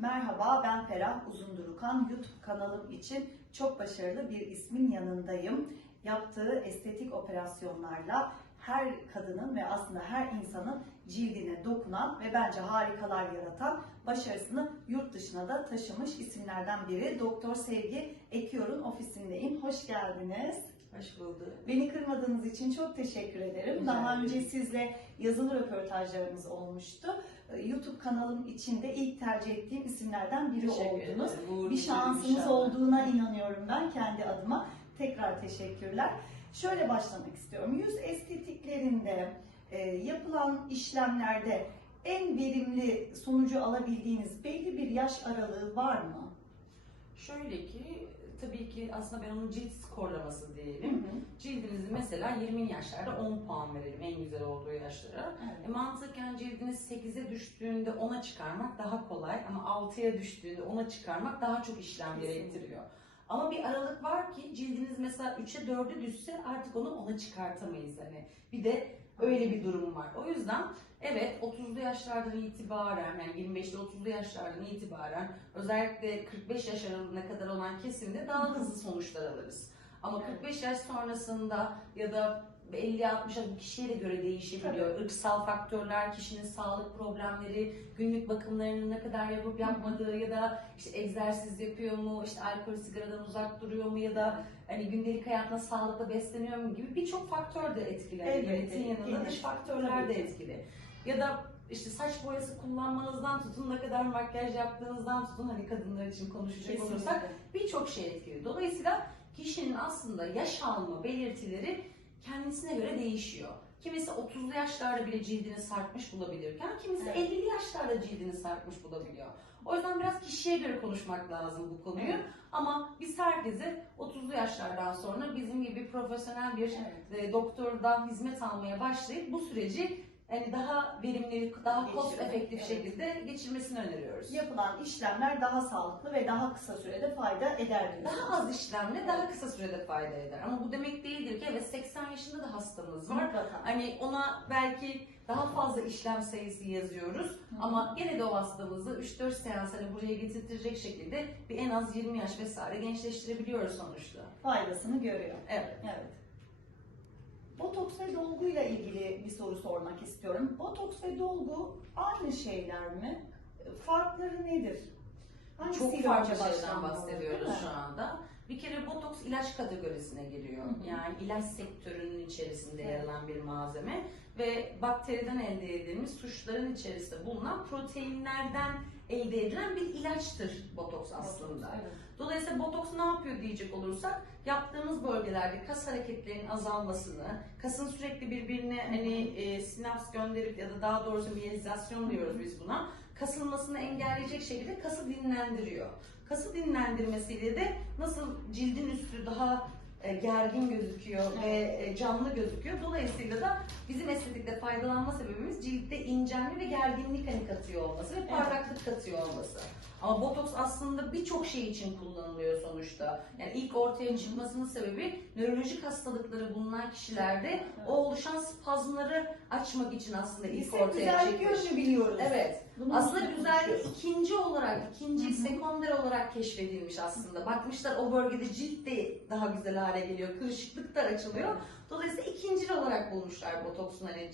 Merhaba, ben Ferah Uzundurukan. YouTube kanalım için çok başarılı bir ismin yanındayım. Yaptığı estetik operasyonlarla her kadının ve aslında her insanın cildine dokunan ve bence harikalar yaratan başarısını yurt dışına da taşımış isimlerden biri. Doktor Sevgi Ekiyor'un ofisindeyim. Hoş geldiniz. Hoş bulduk. Beni kırmadığınız için çok teşekkür ederim. Rica Daha önce sizle yazılı röportajlarımız olmuştu. Ee, YouTube kanalım içinde ilk tercih ettiğim isimlerden biri Teşekkür oldunuz. ederim. Bir şansınız inşallah. olduğuna inanıyorum ben kendi adıma. Tekrar teşekkürler. Şöyle başlamak istiyorum. Yüz estetiklerinde e, yapılan işlemlerde en verimli sonucu alabildiğiniz belli bir yaş aralığı var mı? Şöyle ki tabii ki aslında ben onun cilt skorlaması diyelim. hı. Cildinizi mesela 20 yaşlarda 10 puan verelim en güzel olduğu yaşlara. Evet. E mantıken cildiniz 8'e düştüğünde 10'a çıkarmak daha kolay ama 6'ya düştüğünde 10'a çıkarmak daha çok işlem gerektiriyor. Ama bir aralık var ki cildiniz mesela 3'e 4'e düşse artık onu 10'a çıkartamayız hani. Bir de öyle bir durum var. O yüzden evet 30'lu yaşlardan itibaren yani 25'li 30'lu yaşlardan itibaren özellikle 45 yaş aralığına kadar olan kesimde daha hızlı sonuçlar alırız. Ama Evet. 45 yaş sonrasında ya da 50-60 yaş bu kişiye de göre değişebiliyor. Irksal faktörler, kişinin sağlık problemleri, günlük bakımlarını ne kadar yapıp yapmadığı ya da işte egzersiz yapıyor mu, işte alkol sigaradan uzak duruyor mu ya da hani gündelik hayatında sağlıklı besleniyor mu gibi birçok faktör de etkili. Yani Elbette, Genetin yanında dış faktörler Tabii de ki. etkili. Ya da işte saç boyası kullanmanızdan tutun ne kadar makyaj yaptığınızdan tutun hani kadınlar için konuşacak olursak Kesinlikle. birçok şey etkili. Dolayısıyla kişinin aslında yaş alma belirtileri kendisine göre değişiyor. Kimisi 30'lu yaşlarda bile cildini sarkmış bulabilirken kimisi Evet. 50'li yaşlarda cildini sarkmış bulabiliyor. O yüzden biraz kişiye göre konuşmak lazım bu konuyu. Evet. Ama biz herkese 30'lu yaşlardan sonra bizim gibi profesyonel bir Evet. e, doktordan hizmet almaya başlayıp bu süreci hani daha verimli, daha cost efektif evet. şekilde geçirmesini öneriyoruz. Yapılan işlemler daha sağlıklı ve daha kısa sürede fayda eder diyorsunuz. Daha az işlemle daha kısa sürede fayda eder. Ama bu demek değildir ki evet 80 yaşında da hastamız var. Mutlaka. Hani ona belki daha fazla işlem sayısı yazıyoruz Hı. ama gene de o hastamızı 3-4 seans hani buraya getirtirecek şekilde bir en az 20 yaş vesaire gençleştirebiliyoruz sonuçta. faydasını görüyor. Evet. Evet. Botoks ve dolguyla ilgili bir soru sormak istiyorum. Botoks ve dolgu aynı şeyler mi? Farkları nedir? Hangisiyle Çok farklı şeyden bahsediyoruz şu anda. Bir kere botoks ilaç kategorisine giriyor. Hı hı. Yani ilaç sektörünün içerisinde yer alan bir malzeme ve bakteriden elde edilmiş tuşların içerisinde bulunan proteinlerden elde edilen bir ilaçtır botoks aslında. Evet. Dolayısıyla botoks ne yapıyor diyecek olursak yaptığımız bölgelerde kas hareketlerinin azalmasını, kasın sürekli birbirine hani e, sinaps gönderip ya da daha doğrusu miyelizasyon diyoruz biz buna. Kasılmasını engelleyecek şekilde kası dinlendiriyor. Kası dinlendirmesiyle de nasıl cildin üstü daha e, gergin gözüküyor ve e, canlı gözüküyor. Dolayısıyla da bizim estetikte faydalanma sebebimiz ciltte incelme ve gerginlik hani katıyor olması ve parlaklık katıyor olması. Ama botoks aslında birçok şey için kullanılıyor sonuçta. Yani ilk ortaya çıkmasının sebebi nörolojik hastalıkları bulunan kişilerde o oluşan spazmları açmak için aslında Biz ilk hep ortaya güzellik çıkmış. yönünü biliyoruz. Evet. Bunu Aslında nasıl güzellik konuşuyoruz? ikinci olarak, ikinci sekonder olarak keşfedilmiş aslında. Bakmışlar o bölgede cilt de daha güzel hale geliyor, kırışıklıklar açılıyor. Dolayısıyla ikinci olarak bulmuşlar botoksun hani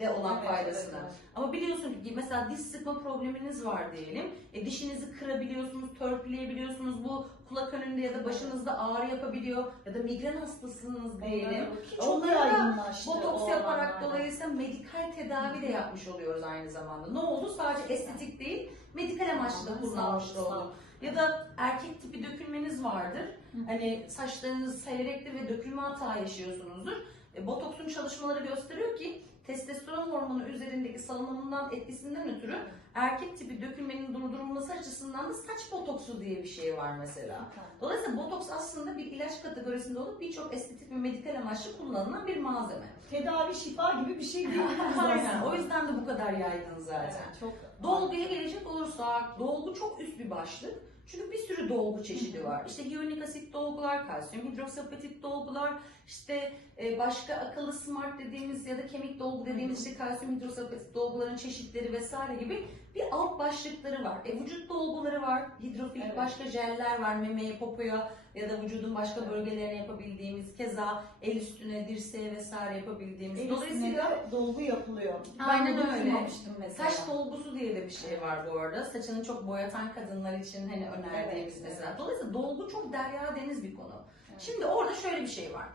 ciltte olan Evet, faydasını. evet, evet. Ama biliyorsun ki mesela diş sıkma probleminiz var diyelim. E, dişinizi kırabiliyorsunuz, törpüleyebiliyorsunuz. Bu kulak önünde ya da başınızda ağrı yapabiliyor ya da migren hastasınız diyelim. Çok Onlara da Botoks yaparak dolayısıyla medikal tedavi de yapmış oluyoruz aynı zamanda. Ne oldu? Sadece estetik değil, medikal amaçlı da kullanmış ol. olduk. Ya da erkek tipi dökülmeniz vardır. Hani saçlarınız seyrekli ve dökülme hata yaşıyorsunuzdur. E, botoksun çalışmaları gösteriyor ki testosteron hormonu üzerindeki salınımından etkisinden ötürü erkek tipi dökülmenin durdurulması açısından da saç botoksu diye bir şey var mesela. Dolayısıyla botoks aslında bir ilaç kategorisinde olup birçok estetik ve medikal amaçlı kullanılan bir malzeme. Tedavi şifa gibi bir şey değil. Aynen. O yüzden de bu kadar yaygın zaten. Evet, çok Dolguya gelecek olursak, dolgu çok üst bir başlık. Çünkü bir sürü dolgu çeşidi var. İşte hyaluronik asit dolgular, kalsiyum hidroksiapatit dolgular, işte e, başka akıllı smart dediğimiz ya da kemik dolgu dediğimiz işte kalsiyum hidroksiapatit dolguların çeşitleri vesaire gibi bir alt başlıkları var. E, vücut dolguları var, hidrofil Evet. başka jeller var, memeye, popoya ya da vücudun başka bölgelerine yapabildiğimiz, keza el üstüne, dirseğe vesaire yapabildiğimiz. El de dolgu yapılıyor. Aynen ben öyle. mesela. Saç dolgusu diye de bir şey var bu arada. Saçını çok boyatan kadınlar için hani önerdiğimiz Evet, mesela. evet. Dolayısıyla dolgu çok derya deniz bir konu. Evet. Şimdi orada şöyle bir şey var.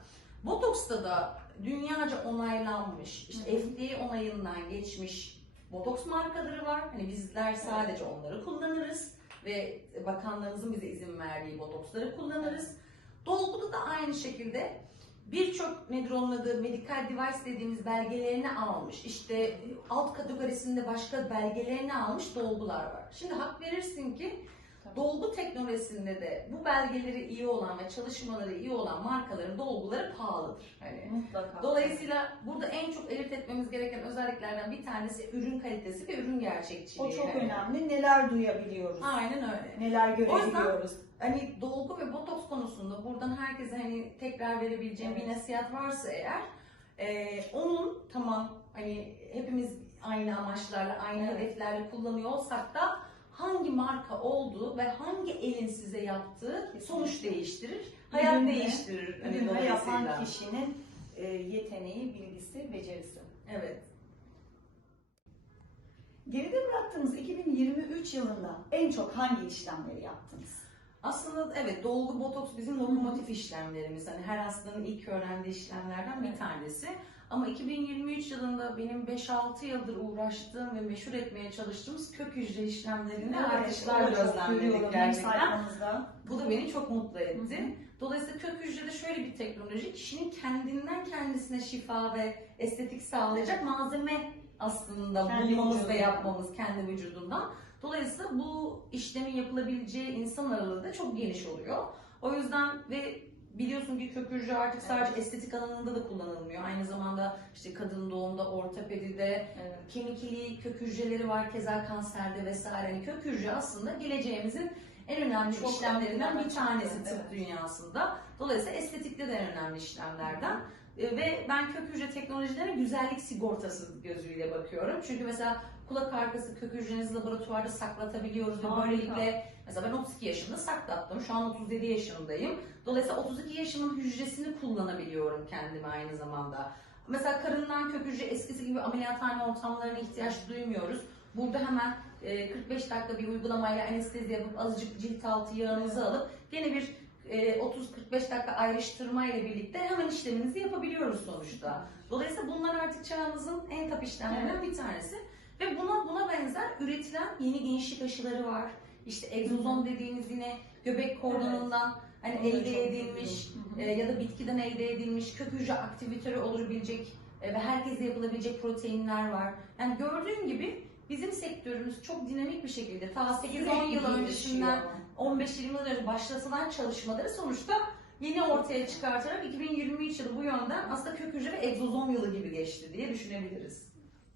Botoks'ta da dünyaca onaylanmış, işte. FDA onayından geçmiş botoks markaları var. Hani bizler sadece onları kullanırız ve bakanlarımızın bize izin verdiği botoksları kullanırız. Dolguda da aynı şekilde birçok nedir onun adı medical device dediğimiz belgelerini almış. İşte alt kategorisinde başka belgelerini almış dolgular var. Şimdi hak verirsin ki Tabii. dolgu teknolojisinde de bu belgeleri iyi olan ve çalışmaları iyi olan markaların dolguları pahalıdır. Hani Mutlaka. Dolayısıyla burada en çok ayırt etmemiz gereken özelliklerden bir tanesi ürün kalitesi ve ürün gerçekçiliği. o çok Hani. önemli. Neler duyabiliyoruz? Aynen öyle. Neler O yüzden- görebiliyoruz? Hani dolgu ve botoks konusunda buradan herkese hani tekrar verebileceğim bir Evet. nasihat varsa eğer e, onun tamam hani hepimiz aynı amaçlarla, aynı Evet. hedeflerle kullanıyor olsak da hangi marka olduğu ve hangi elin size yaptığı Kesinlikle. sonuç değiştirir, hayat Ürünle- değiştirir. Hani dolayısıyla. yapan kişinin e, yeteneği, bilgisi, becerisi. Evet. Geride bıraktığımız 2023 yılında en çok hangi işlemleri yaptınız? Aslında evet dolgu botoks bizim lokomotif işlemlerimiz. Hani her hastanın ilk öğrendiği işlemlerden bir tanesi. Ama 2023 yılında benim 5-6 yıldır uğraştığım ve meşhur etmeye çalıştığımız kök hücre işlemlerinde artışlar da çok gözlemledik gerçekten. Bu da beni çok mutlu etti. Dolayısıyla kök hücrede şöyle bir teknoloji, kişinin kendinden kendisine şifa ve estetik sağlayacak malzeme aslında Kendi bulmamız ve vücudundan. yapmamız kendi vücudundan. Dolayısıyla bu işlemin yapılabileceği insan aralığı da çok geniş oluyor. O yüzden ve biliyorsun ki kök hücre artık sadece Evet. estetik alanında da kullanılmıyor. Aynı zamanda işte kadın doğumda, ortopedide, Evet. kemikli kök hücreleri var keza kanserde vesaire. Yani kök hücre aslında geleceğimizin en önemli Çok işlemlerinden önemli. bir tanesi tıp Evet. dünyasında. Dolayısıyla estetikte de en önemli işlemlerden. E, Ve ben kök hücre teknolojilerine güzellik sigortası gözüyle bakıyorum. Çünkü mesela kulak arkası kök hücrenizi laboratuvarda saklatabiliyoruz ve Harika. böylelikle mesela ben 32 yaşımda saklattım. Şu an 37 yaşındayım. Dolayısıyla 32 yaşımın hücresini kullanabiliyorum kendime aynı zamanda. Mesela karından kök hücre eskisi gibi ameliyathane ortamlarına ihtiyaç duymuyoruz. Burada hemen e, 45 dakika bir uygulamayla anestezi yapıp azıcık cilt altı yağınızı alıp gene bir e, 30-45 dakika ayrıştırma ile birlikte hemen işlemimizi yapabiliyoruz sonuçta. Dolayısıyla bunlar artık çağımızın en tap işlemlerinden bir tanesi. Ve buna buna benzer üretilen yeni gençlik aşıları var. İşte egzozom dediğimiz yine göbek kordonundan hani Onu elde edilmiş e, ya da bitkiden elde edilmiş kök hücre aktivitörü olabilecek e, ve herkese yapılabilecek proteinler var. Yani gördüğün gibi bizim sektörümüz çok dinamik bir şekilde ta 8-10 yıl öncesinden gelişiyor. 15-20 yıl önce başlatılan çalışmaları sonuçta yeni ortaya çıkartarak 2023 yılı bu yönden aslında kök hücre ve egzozom yılı gibi geçti diye düşünebiliriz.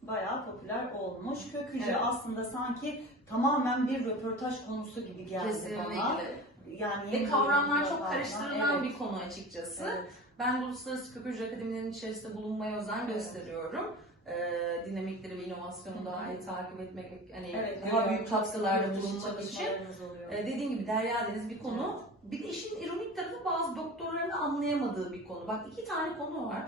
Bayağı popüler olmuş. Kök hücre Evet. aslında sanki tamamen bir röportaj konusu gibi geldi bana. Kesinlikle. Yani Ve kavramlar çok karıştırılan Evet. bir konu açıkçası. Evet. Ben Uluslararası Kök Hücre Akademilerinin içerisinde bulunmaya özen Evet. gösteriyorum. Ee, dinamikleri ve inovasyonu daha iyi takip etmek, hani Evet, daha büyük katkılarda bulunmak için. Ee, dediğim gibi derya deniz bir konu. Bir de işin ironik tarafı bazı doktorların anlayamadığı bir konu. Bak iki tane konu var.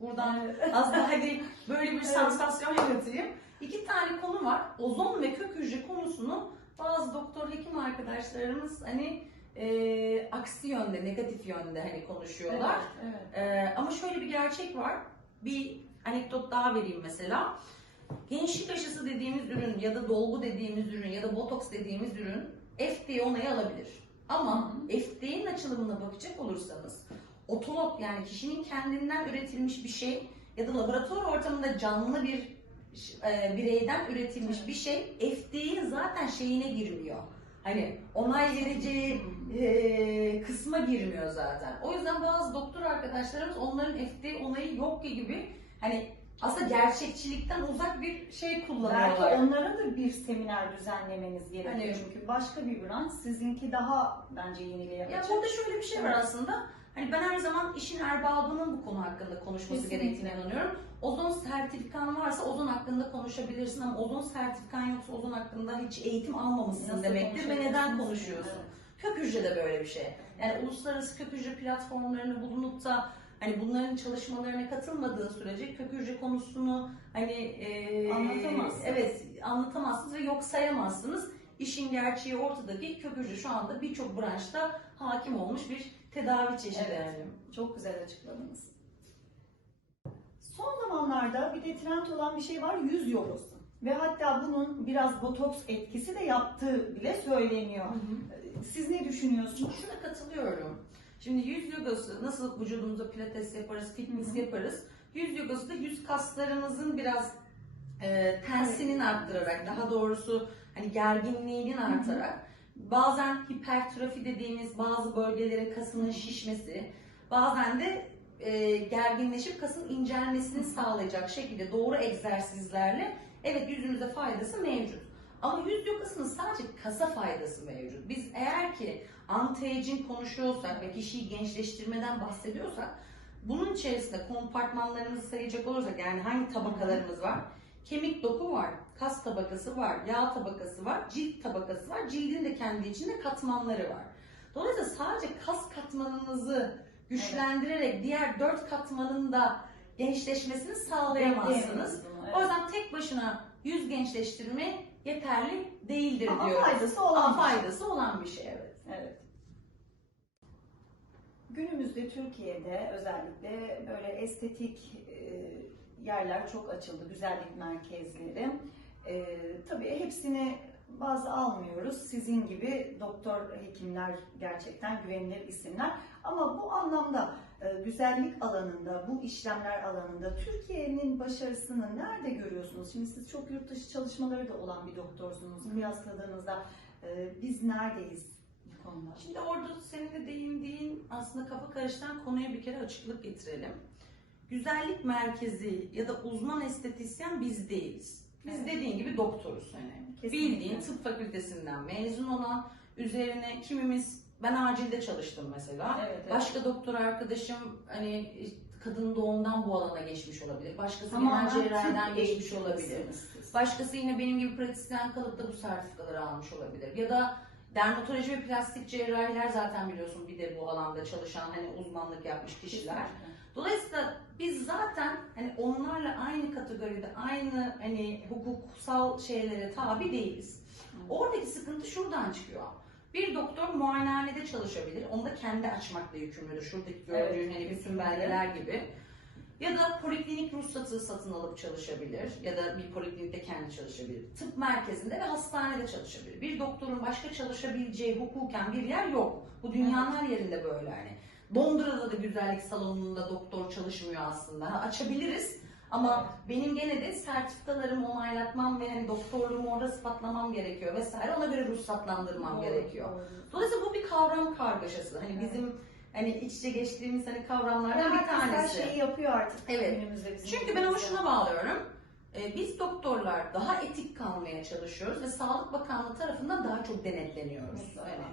Buradan az daha hani böyle bir sansasyon yaratayım. İki tane konu var. Ozon ve kök hücre konusunu bazı doktor hekim arkadaşlarımız hani e, aksi yönde, negatif yönde hani konuşuyorlar. Evet, evet. Ee, ama şöyle bir gerçek var. Bir anekdot daha vereyim mesela. Gençlik aşısı dediğimiz ürün ya da dolgu dediğimiz ürün ya da botoks dediğimiz ürün FDA onayı alabilir. Ama FDA'nin açılımına bakacak olursanız otolog yani kişinin kendinden üretilmiş bir şey ya da laboratuvar ortamında canlı bir e, bireyden üretilmiş bir şey FDA'nin zaten şeyine girmiyor. Hani onay vereceği e, kısma girmiyor zaten. O yüzden bazı doktor arkadaşlarımız onların FDA onayı yok ki gibi hani aslında gerçekçilikten uzak bir şey kullanıyorlar. Belki onlara da bir seminer düzenlemeniz gerekiyor. Hani- Çünkü başka bir branş sizinki daha bence yeniliğe Ya burada şöyle bir şey var aslında. Hani ben her zaman işin erbabının bu konu hakkında konuşması Kesinlikle. gerektiğine inanıyorum. Ozon sertifikan varsa ozon hakkında konuşabilirsin ama ozon sertifikan yoksa ozon hakkında hiç eğitim almamışsın Nasıl demektir ve neden konuşuyorsun? Evet. Kök hücre de böyle bir şey. Yani uluslararası kök hücre platformlarını bulunup da hani bunların çalışmalarına katılmadığın sürece kök hücre konusunu hani e, Anlatamazsınız. Evet, anlatamazsınız ve yok sayamazsınız. İşin gerçeği ortadaki kök hücre şu anda birçok branşta hakim olmuş bir tedavi çeşidi. Evet. Çok güzel açıkladınız. Son zamanlarda bir de trend olan bir şey var yüz yogası. Ve hatta bunun biraz botoks etkisi de yaptığı bile söyleniyor. Siz ne düşünüyorsunuz? Şuna katılıyorum. Şimdi yüz yogası nasıl vücudumuza pilates yaparız, fitness Hı hı. yaparız. Yüz yogası da yüz kaslarımızın biraz e, tensinin arttırarak, daha doğrusu hani gerginliğinin hı. artarak, bazen hipertrofi dediğimiz bazı bölgelerin kasının şişmesi, bazen de e, gerginleşip kasın incelmesini sağlayacak şekilde doğru egzersizlerle evet yüzümüze faydası mevcut. Ama yüz yogasının sadece kasa faydası mevcut. Biz eğer ki anti-aging konuşuyorsak ve kişiyi gençleştirmeden bahsediyorsak bunun içerisinde kompartmanlarımızı sayacak olursak yani hangi tabakalarımız var? Kemik doku var, kas tabakası var, yağ tabakası var, cilt tabakası var. Cildin de kendi içinde katmanları var. Dolayısıyla sadece kas katmanınızı güçlendirerek diğer dört katmanın da gençleşmesini sağlayamazsınız. Evet. O yüzden tek başına yüz gençleştirme yeterli değildir Ama diyoruz. faydası olan Ama şey. faydası olan bir şey evet. Evet. Günümüzde Türkiye'de özellikle böyle estetik e, yerler çok açıldı, güzellik merkezleri. E, tabii hepsini bazı almıyoruz. Sizin gibi doktor hekimler gerçekten güvenilir isimler. Ama bu anlamda e, güzellik alanında, bu işlemler alanında Türkiye'nin başarısını nerede görüyorsunuz? Şimdi siz çok yurt dışı çalışmaları da olan bir doktorsunuz. Kıyasladığınızda e, biz neredeyiz bu konuda? Şimdi orada senin de değindiğin aslında kafa karıştıran konuya bir kere açıklık getirelim. Güzellik merkezi ya da uzman estetisyen biz değiliz. Biz dediğin gibi doktoruz hani. Kesinlikle. Bildiğin tıp fakültesinden mezun olan üzerine kimimiz ben acilde çalıştım mesela. Evet, evet. Başka doktor arkadaşım hani kadın doğumdan bu alana geçmiş olabilir. Başkası genel cerrahiden geçmiş olabilir. Başkası yine benim gibi pratisyen kalıp da bu sertifikaları almış olabilir. Ya da dermatoloji ve plastik cerrahiler zaten biliyorsun bir de bu alanda çalışan hani uzmanlık yapmış kişiler. Kesinlikle. Dolayısıyla biz zaten hani onlarla aynı kategoride aynı hani hukuksal şeylere tabi değiliz. Oradaki sıkıntı şuradan çıkıyor. Bir doktor muayenehanede çalışabilir. Onu da kendi açmakla yükümlüdür. Şuradaki gördüğün Evet, hani bütün belgeler gibi. Ya da poliklinik ruhsatı satın alıp çalışabilir ya da bir poliklinikte kendi çalışabilir. Tıp merkezinde ve hastanede çalışabilir. Bir doktorun başka çalışabileceği hukuken bir yer yok. Bu dünyanın her yerinde böyle hani. Londra'da da güzellik salonunda doktor çalışmıyor aslında. Ha, açabiliriz ama benim gene de sertifikalarımı onaylatmam ve hani doktorluğumu orada ispatlamam gerekiyor vesaire. Ona göre ruhsatlandırmam Doğru, gerekiyor. doğru. Dolayısıyla bu bir kavram kargaşası. Hani Evet. bizim hani iç içe geçtiğimiz hani kavramlardan bir Herkes her tanesi. şeyi yapıyor artık Evet. Çünkü ben onu şuna bağlıyorum. Ee, Biz doktorlar daha etik kalmaya çalışıyoruz ve Sağlık Bakanlığı tarafından daha çok denetleniyoruz. Mutlaka. Yani.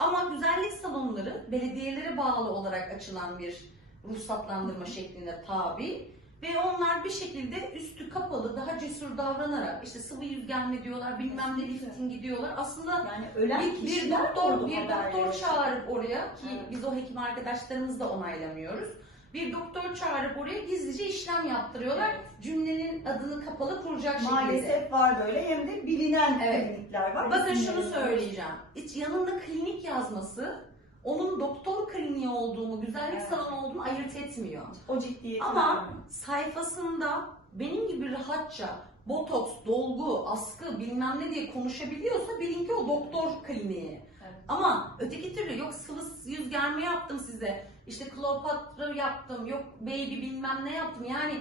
Ama güzellik salonları belediyelere bağlı olarak açılan bir ruhsatlandırma şeklinde tabi ve onlar bir şekilde üstü kapalı daha cesur davranarak işte sıvı yüz gelme diyorlar bilmem ne lifting diyorlar. Aslında yani ölen bir, bir doktor bir doktor çağırıp oraya ki Evet. biz o hekim arkadaşlarımız da onaylamıyoruz. Bir doktor çağırıp oraya gizlice işlem yaptırıyorlar. Cümlenin adını kapalı kuracak şekilde. Maalesef var böyle hem de bilinen Evet. klinikler var. Bakın şunu söyleyeceğim. Hiç yanında klinik yazması onun doktor kliniği olduğunu, güzellik Evet. salonu olduğunu ayırt etmiyor. O ciddiyeti Ama sayfasında benim gibi rahatça botoks, dolgu, askı bilmem ne diye konuşabiliyorsa bilin ki o doktor kliniği. Evet. Ama öteki türlü yok sıvı yüz germe yaptım size. İşte Kleopatra yaptım, yok baby bilmem ne yaptım. Yani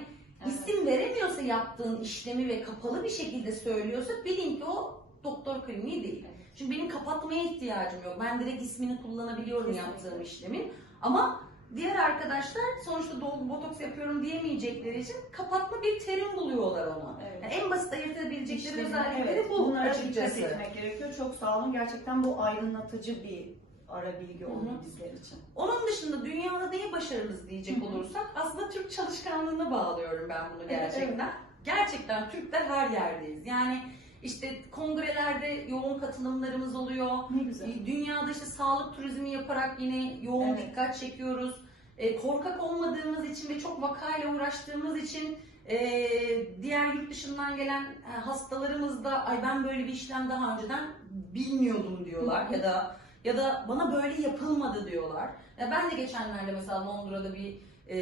Evet. isim veremiyorsa yaptığın işlemi ve kapalı bir şekilde söylüyorsa bilin ki o doktor kliniği değil. Evet. Çünkü benim kapatmaya ihtiyacım yok. Ben direkt ismini kullanabiliyorum Kesinlikle. yaptığım işlemin. Ama diğer arkadaşlar sonuçta dolgu botoks yapıyorum diyemeyecekleri için kapatma bir terim buluyorlar ona. Evet. Yani en basit ayırt edebilecekleri özellikleri evet, bu bunlara açıkçası. dikkat etmek gerekiyor. Çok sağ olun. Gerçekten bu aydınlatıcı bir ara bilgi oldu bizler için. Onun dışında dünyada neyi başarırız diyecek olursak aslında Türk çalışkanlığına bağlıyorum ben bunu Evet, gerçekten. Gerçekten Türkler her yerdeyiz. Yani işte kongrelerde yoğun katılımlarımız oluyor. Ne güzel. Dünyada işte sağlık turizmi yaparak yine yoğun Evet. dikkat çekiyoruz. E, korkak olmadığımız için ve çok vakayla uğraştığımız için e, diğer yurt dışından gelen e, hastalarımız da ay ben böyle bir işlem daha önceden bilmiyordum diyorlar ya da ya da bana böyle yapılmadı diyorlar. Ya ben de geçenlerde mesela Londra'da bir e,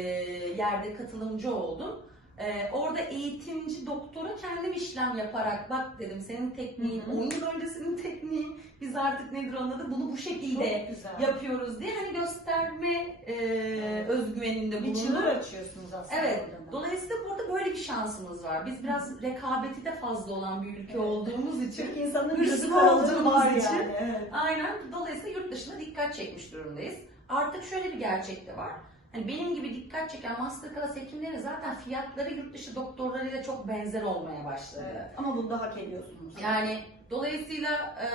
yerde katılımcı oldum. E, orada eğitimci doktora kendim işlem yaparak bak dedim senin tekniğin, Hı hı. 10 yıl öncesinin tekniği biz artık nedir onun adı bunu bu şekilde yapıyoruz diye hani gösterme e, Evet. özgüveninde bir çığır bulunur. açıyorsunuz aslında. Evet. orada da. Dolayısıyla burada böyle bir şansımız var. Biz biraz rekabeti de fazla olan bir ülke Evet. olduğumuz için Türk insanın Hırslı olduğumuz var için. yani. Evet. Aynen. Dolayısıyla yurt dışına dikkat çekmiş durumdayız. Artık şöyle bir gerçek de var. Hani benim gibi dikkat çeken masterclass hekimlerin zaten fiyatları yurt dışı doktorlarıyla çok benzer olmaya başladı. Evet. Ama bunu da hak ediyorsunuz. Yani dolayısıyla e,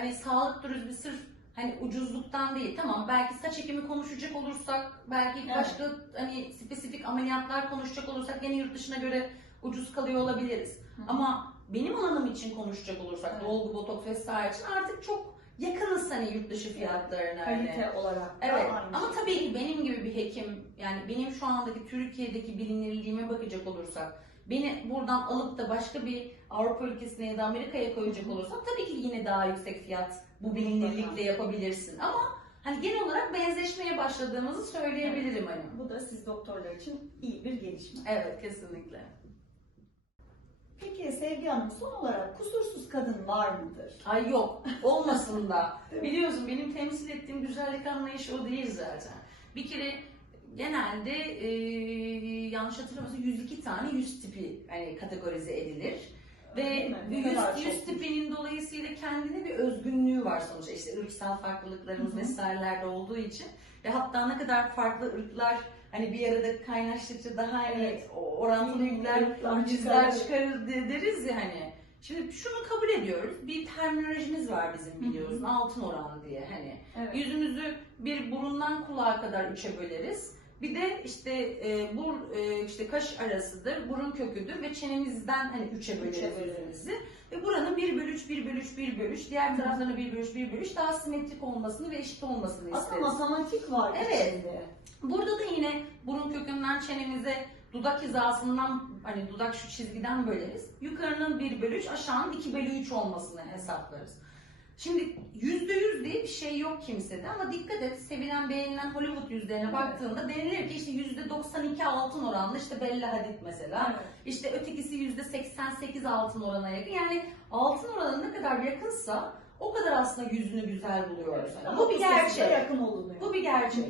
hani sağlık turizmi sırf hani ucuzluktan değil tamam belki saç ekimi konuşacak olursak belki Evet. başka hani spesifik ameliyatlar konuşacak olursak yine yurt dışına göre ucuz kalıyor olabiliriz. Hı. Ama benim alanım için konuşacak olursak Evet. dolgu, botoks vesaire için artık çok yakınız hani yurt dışı fiyatlarına. hani. Kalite olarak da Evet aynı ama tabii ki benim gibi bir hekim yani benim şu andaki Türkiye'deki bilinirliğime bakacak olursak beni buradan alıp da başka bir Avrupa ülkesine ya da Amerika'ya koyacak olursak tabii ki yine daha yüksek fiyat bu bilinirlikle yapabilirsin ama hani genel olarak benzeşmeye başladığımızı söyleyebilirim hani. Bu da siz doktorlar için iyi bir gelişme. Evet kesinlikle. Peki Sevgi Hanım son olarak kusursuz kadın var mıdır? Ay yok olmasın da. Biliyorsun benim temsil ettiğim güzellik anlayışı o değil zaten. Bir kere genelde e, yanlış hatırlamıyorsam 102 tane yüz tipi hani kategorize edilir. Ve bu yüz, yüz tipinin dolayısıyla kendine bir özgünlüğü var sonuçta. İşte ırksal farklılıklarımız Hı hı. vesairelerde olduğu için. Ve hatta ne kadar farklı ırklar hani bir arada kaynaştıkça daha hani Evet. orantılı yükler yüzler çıkarır. çıkarır de- deriz ya hani. Şimdi şunu kabul ediyoruz. Bir terminolojimiz var bizim biliyorsun. Altın oran diye hani. Evet. Yüzümüzü bir burundan kulağa kadar üçe böleriz. Bir de işte e, bur e, işte kaş arasıdır, burun köküdür ve çenemizden hani üçe böleriz Üçe böleriz. yüzümüzü. Ve buranın bir bölü üç, bir bölü üç, bir bölü üç, diğer taraflarına bir bölü üç, bir bölü üç daha simetrik olmasını ve eşit olmasını Aslında isteriz. matematik var Evet. içinde. Burada da yine burun kökünden çenemize dudak hizasından hani dudak şu çizgiden böleriz. Yukarının 1 bölü 3 aşağının 2 bölü 3 olmasını hesaplarız. Şimdi yüzde yüz diye bir şey yok kimsede ama dikkat et sevilen beğenilen Hollywood yüzlerine Evet. baktığında denilir ki işte yüzde 92 altın oranlı işte Bella Hadid mesela. Evet. İşte ötekisi yüzde 88 altın orana yakın. Yani altın oranı ne kadar yakınsa o kadar aslında yüzünü güzel buluyoruz. Yani bu bir gerçek. yakın olunuyor. Bu bir gerçek.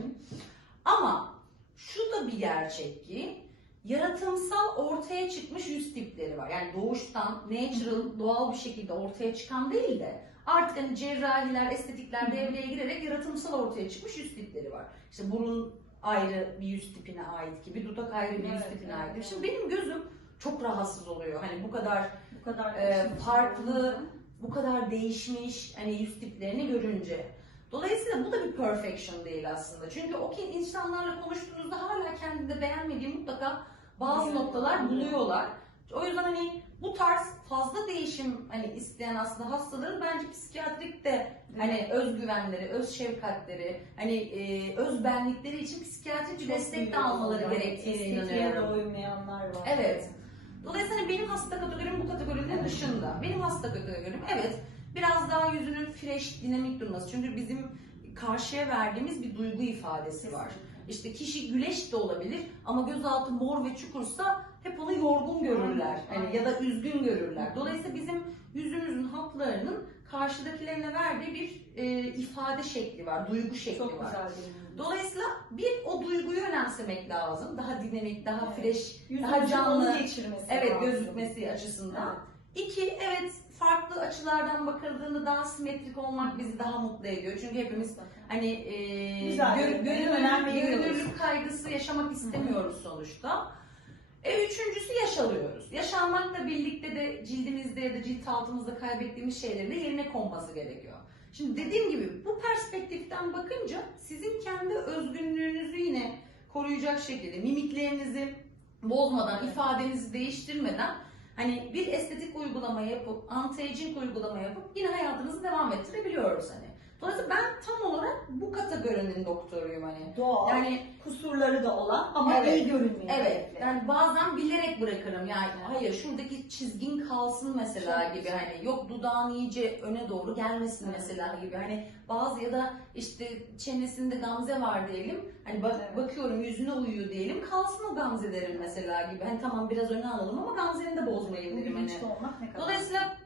Ama şu da bir gerçek ki yaratımsal ortaya çıkmış yüz tipleri var. Yani doğuştan natural, doğal bir şekilde ortaya çıkan değil de artık hani cerrahiler, estetikler devreye girerek yaratımsal ortaya çıkmış yüz tipleri var. İşte burun ayrı bir yüz tipine ait gibi, dudak ayrı bir yüz Evet, tipine evet, ait. Şimdi benim gözüm çok rahatsız oluyor. Hani bu kadar Bu kadar Ee, farklı, bu kadar değişmiş hani yüz tiplerini görünce. Dolayısıyla bu da bir perfection değil aslında. Çünkü o ki insanlarla konuştuğunuzda hala kendinde beğenmediği mutlaka bazı Evet, noktalar buluyorlar. O yüzden hani bu tarz fazla değişim hani isteyen aslında hastaların bence psikiyatrik de hani özgüvenleri, öz şefkatleri, hani e, öz benlikleri için psikiyatrik bir destek de almaları yani. gerektiğine inanıyorum. uymayanlar var. Evet. Dolayısıyla benim hasta kategorim bu kategorinin dışında. Benim hasta kategorim evet biraz daha yüzünün fresh, dinamik durması. Çünkü bizim karşıya verdiğimiz bir duygu ifadesi var. İşte kişi güleş de olabilir ama gözaltı mor ve çukursa hep onu yorgun görürler. Hani ya da üzgün görürler. Dolayısıyla bizim yüzümüzün hatlarının karşıdakilerine verdiği bir e, ifade şekli var, duygu şekli Çok var. güzel Dolayısıyla bir o duyguyu önemsemek lazım. Daha dinamik, daha Evet. fresh, Yüzümüzün daha canlı. geçirmesi Evet lazım. gözükmesi açısından. Evet. İki, evet farklı açılardan bakıldığında daha simetrik olmak bizi daha mutlu ediyor. Çünkü hepimiz hani e, Güzel, gö- evet, görünürlük, önem veriyoruz. görünürlük kaygısı yaşamak istemiyoruz sonuçta. E üçüncüsü yaş alıyoruz. Yaşanmakla birlikte de cildimizde ya da cilt altımızda kaybettiğimiz şeylerin de yerine konması gerekiyor. Şimdi dediğim gibi bu perspektiften bakınca sizin kendi özgünlüğünüzü yine koruyacak şekilde mimiklerinizi bozmadan, ifadenizi değiştirmeden hani bir estetik uygulama yapıp, anti-aging uygulama yapıp yine hayatınızı devam ettirebiliyoruz hani. Dolayısıyla ben tam olarak kategorinin doktoruyum hani. Doğal, Yani kusurları da olan ama Evet. iyi görünmeyen Evet, hedefleri. yani bazen bilerek bırakırım yani hayır şuradaki çizgin kalsın mesela gibi hani yok dudağın iyice öne doğru gelmesin Evet. mesela gibi hani bazı ya da işte çenesinde gamze var diyelim hani bak, Evet. bakıyorum yüzüne uyuyor diyelim kalsın o gamzelerin mesela gibi hani tamam biraz öne alalım ama gamzeni de dedim hani. bilinçli olmak ne kadar Dolayısıyla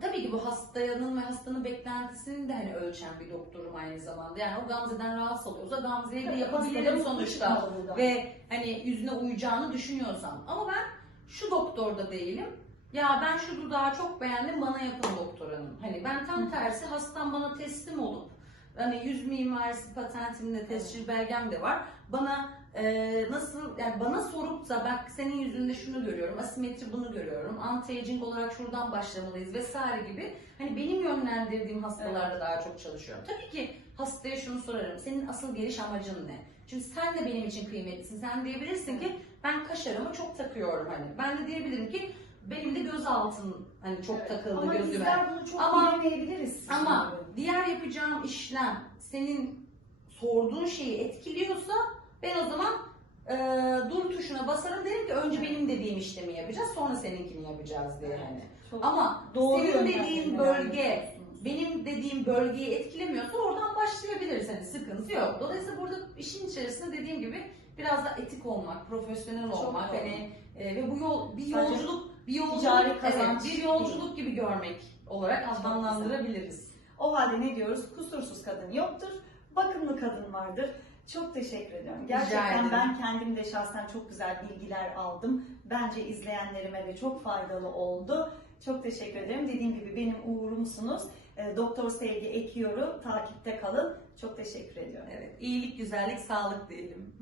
tabii ki bu hastanın ve hastanın beklentisini de hani ölçen bir doktorum aynı zamanda. Yani o Gamze'den rahatsız oluyorsa Gamze'yi de yapabilirim sonuçta. Ve hani yüzüne uyacağını düşünüyorsam. Ama ben şu doktorda değilim. Ya ben şu dudağı çok beğendim bana yapın doktor hanım. Hani ben tam tersi hastam bana teslim olup hani yüz mimarisi patentimde tescil belgem de var. Bana e, nasıl yani bana sorup da bak senin yüzünde şunu görüyorum, asimetri bunu görüyorum, anti-aging olarak şuradan başlamalıyız vesaire gibi hani benim yönlendirdiğim hastalarda daha çok çalışıyorum. Tabii ki hastaya şunu sorarım. Senin asıl geliş amacın ne? Çünkü sen de benim için kıymetlisin. Sen diyebilirsin ki ben kaşarımı çok takıyorum hani. Ben de diyebilirim ki benim de göz altın hani çok Evet. takıldı ama gözüme. bizler bunu çok Ama- bilemeyebiliriz. Ama diğer yapacağım işlem senin sorduğun şeyi etkiliyorsa ben o zaman e, dur tuşuna basarım derim ki önce benim dediğim işlemi yapacağız sonra seninkini yapacağız diye hani. Çok Ama doğru senin dediğin bölge benim dediğim bölgeyi etkilemiyorsa oradan başlayabiliriz hani sıkıntı yok. Dolayısıyla burada işin içerisinde dediğim gibi biraz da etik olmak, profesyonel Çok olmak doğru. hani e, ve bu yol bir Sadece yolculuk bir yolculuk evet, bir yolculuk gibi görmek olarak adlandırabiliriz. O halde ne diyoruz? Kusursuz kadın yoktur, bakımlı kadın vardır. Çok teşekkür ediyorum. Gerçekten ben kendim de şahsen çok güzel bilgiler aldım. Bence izleyenlerime de çok faydalı oldu. Çok teşekkür ederim. Dediğim gibi benim uğurumsunuz. E, Doktor Sevgi Ekiyor'u takipte kalın. Çok teşekkür ediyorum. Evet, iyilik, güzellik, sağlık diyelim.